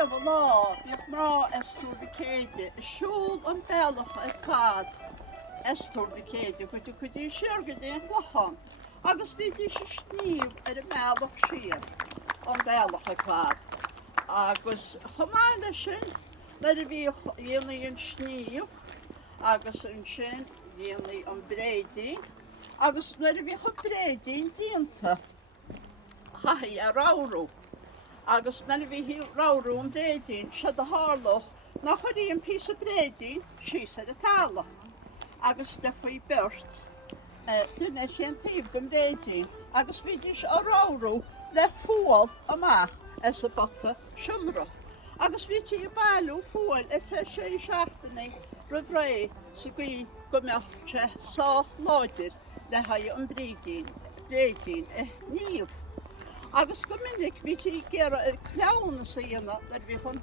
Díomh lá, bhíoh mrá estúr na céide, siúl an bealach a cad estúr na céide, go dtí siargad éon lachan. Agus bhí dí sé sníomh ar a mealach siar an bealach a cad. Agus Chomhairle sin, na a bhí Ealaíon sníomh, agus an sin Ealaíon an bréidín, agus na a bhí chu bréidín díonta. Chaí a ráhrú. Agus na a bhí ráhrú an bréidín, se a hárlach, nach chuirí an pís a bréidín, síos ar a tála. Agus de faoi beirt, duine chéantaobh go bréidín, agus bhí dís a ráhrú le fúil amach as a bata siomra. Agus bhí tí a bailú fúil fe sé seachtainna ra bhré sa gí go meachte sách láidir le haid an bréidín níomh. Agus go minic bhí tí gera ar cleanna sa dhéanana ar bhí an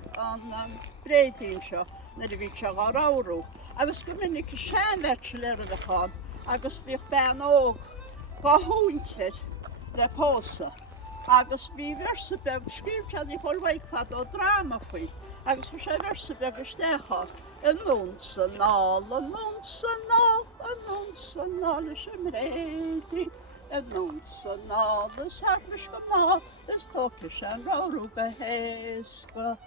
bréidín seo na a bhí teag á ráhrú. Agus go minic seanmheitte le a bheitán, agus bhíoh ben óg gá húntir le pósa. Agus bhí versa beg scríbtead í chomhairle ó drama faoi, agus bhí sé versa beg isteachá an nún san nál, an nún san nál, an nún san nál is an bréidín, an nún san nál is harfis go má, is tóca sé an ráhrú go héasca.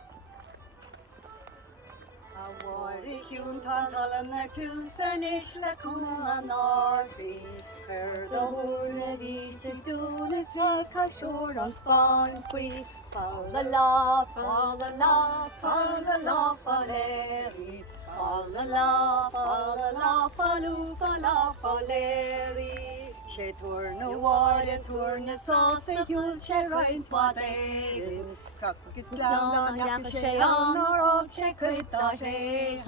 Warigún tan talan ar tú san is le cúna an árbhí. The horn of east and doon is like a shore on spawn free. Fall la la, fall la la, fall la la, falleri. Fall la la, fall la la, fallu, falla, falleri. She turn a ward and turn a sauce, and you'll share right what they do. Crack is down, yap she on or up, she quit the shake.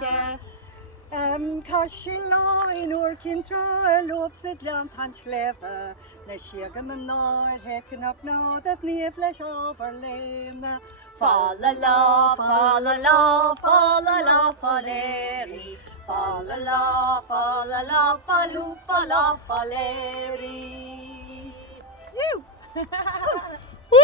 Cashiláin úr cin trá lob sa dean tan sléfa, le siagam an náir hecin ap nád at níomh leis ábhar léna. Fa la la, fa la la, fa la la, faléri. Fa la la, fa la la, falú, fa la, faléri. Woo! Woo!